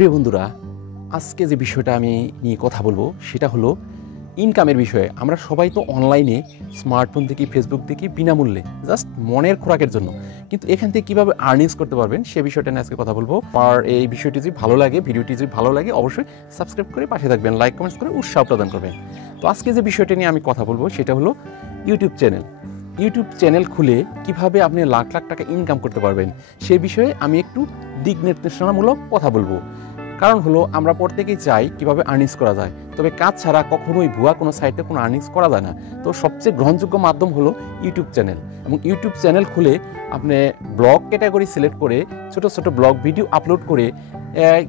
প্রিয় বন্ধুরা, আজকে যে বিষয়টা আমি নিয়ে কথা বলবো সেটা হলো ইনকামের বিষয়ে। আমরা সবাই তো অনলাইনে স্মার্টফোন থেকে ফেসবুক থেকে বিনামূল্যে জাস্ট মনের খোরাকের জন্য, কিন্তু এখান থেকে কীভাবে আর্নিংস করতে পারবেন সে বিষয়টা নিয়ে আজকে কথা বলবো। আর এই বিষয়টি যদি ভালো লাগে, ভিডিওটি যদি ভালো লাগে, অবশ্যই সাবস্ক্রাইব করে পাশে থাকবেন, লাইক কমেন্টস করে উৎসাহ প্রদান করবেন। তো আজকে যে বিষয়টা নিয়ে আমি কথা বলবো সেটা হলো ইউটিউব চ্যানেল খুলে কিভাবে আপনি লাখ লাখ টাকা ইনকাম করতে পারবেন সে বিষয়ে আমি একটু দিক নির্দেশনামূলক কথা বলবো। কারণ হলো আমরা প্রত্যেকেই চাই কীভাবে আর্নিংস করা যায়, তবে কাজ ছাড়া কখনোই ভুয়া কোনো সাইটে কোনো আর্নিংস করা যায় না। তো সবচেয়ে গ্রহণযোগ্য মাধ্যম হলো ইউটিউব চ্যানেল। এবং ইউটিউব চ্যানেল খুলে আপনি ব্লগ ক্যাটাগরি সিলেক্ট করে ছোট ছোট ব্লগ ভিডিও আপলোড করে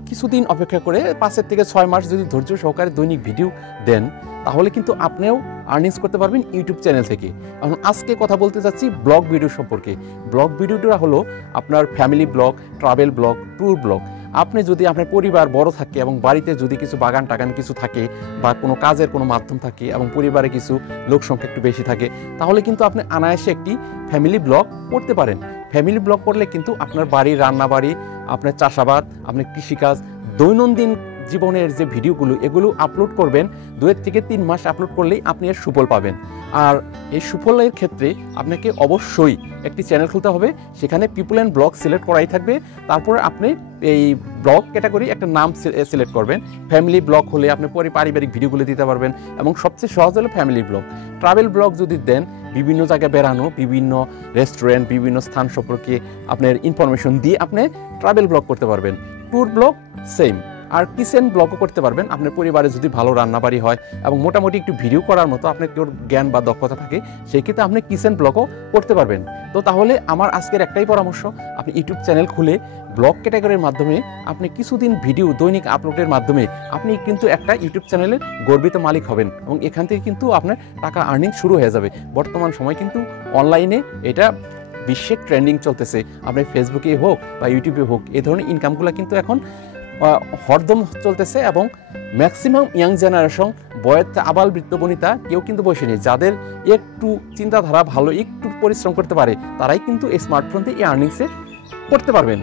কিছুদিন অপেক্ষা করে 5 থেকে 6 মাস যদি ধৈর্য সহকারে দৈনিক ভিডিও দেন, তাহলে কিন্তু আপনিও আর্নিংস করতে পারবেন ইউটিউব চ্যানেল থেকে। এখন আজকে কথা বলতে যাচ্ছি ব্লগ ভিডিও সম্পর্কে। ব্লগ ভিডিওটা হলো আপনার family blog, travel blog, tour blog. আপনি যদি আপনার পরিবার বড় থাকে এবং বাড়িতে যদি কিছু বাগান টাগান কিছু থাকে বা কোনো কাজের কোনো মাধ্যম থাকে এবং পরিবারে কিছু লোক সংখ্যা একটু বেশি থাকে, তাহলে কিন্তু আপনি অনায়াসে একটি ফ্যামিলি ব্লগ করতে পারেন। ফ্যামিলি ব্লগ করলে কিন্তু আপনার বাড়ির রান্নাবাড়ি, আপনার চাষাবাদ, আপনার কৃষিকাজ, দৈনন্দিন জীবনের যে ভিডিওগুলো এগুলো আপলোড করবেন। 2 থেকে 3 মাস আপলোড করলেই আপনি এর সুফল পাবেন। আর এই সুফলের ক্ষেত্রে আপনাকে অবশ্যই একটি চ্যানেল খুলতে হবে, সেখানে পিপল অ্যান্ড ব্লগ সিলেক্ট করাই থাকবে। তারপরে আপনি এই ব্লগ ক্যাটাগরি একটা নাম সিলেক্ট করবেন। ফ্যামিলি ব্লগ হলে আপনি পারিবারিক ভিডিওগুলো দিতে পারবেন এবং সবচেয়ে সহজ হলো ফ্যামিলি ব্লগ। ট্রাভেল ব্লগ যদি দেন, বিভিন্ন জায়গায় বেড়ানো, বিভিন্ন রেস্টুরেন্ট, বিভিন্ন স্থান সম্পর্কে আপনার ইনফরমেশন দিয়ে আপনি ট্রাভেল ব্লগ করতে পারবেন। Tour blog same. আর কিচেন ব্লগও করতে পারবেন। আপনার পরিবারে যদি ভালো রান্নাবাড়ি হয় এবং মোটামুটি একটু ভিডিও করার মতো আপনার কেউ জ্ঞান বা দক্ষতা থাকে, সেই ক্ষেত্রে আপনি কিচেন ব্লগও করতে পারবেন। তো তাহলে আমার আজকের একটাই পরামর্শ, আপনি ইউটিউব চ্যানেল খুলে ব্লগ ক্যাটাগরির মাধ্যমে আপনি কিছুদিন ভিডিও দৈনিক আপলোডের মাধ্যমে আপনি কিন্তু একটা ইউটিউব চ্যানেলের গর্বিত মালিক হবেন এবং এখান থেকে কিন্তু আপনার টাকা আর্নিং শুরু হয়ে যাবে। বর্তমান সময় কিন্তু অনলাইনে এটা বিশ্বে ট্রেন্ডিং চলতেছে। আপনি ফেসবুকে হোক বা ইউটিউবে হোক, এই ধরনের ইনকামগুলো কিন্তু এখন হরদম চলতেছে এবং ম্যাক্সিমাম ইয়াং জেনারেশন, বয়স আবাল বৃদ্ধ বনিতা কেউ কিন্তু বসে নেই। যাদের একটু চিন্তাধারা ভালো, একটু পরিশ্রম করতে পারে, তারাই কিন্তু এই স্মার্টফোন দিয়ে এই আর্নিংসে করতে পারবেন।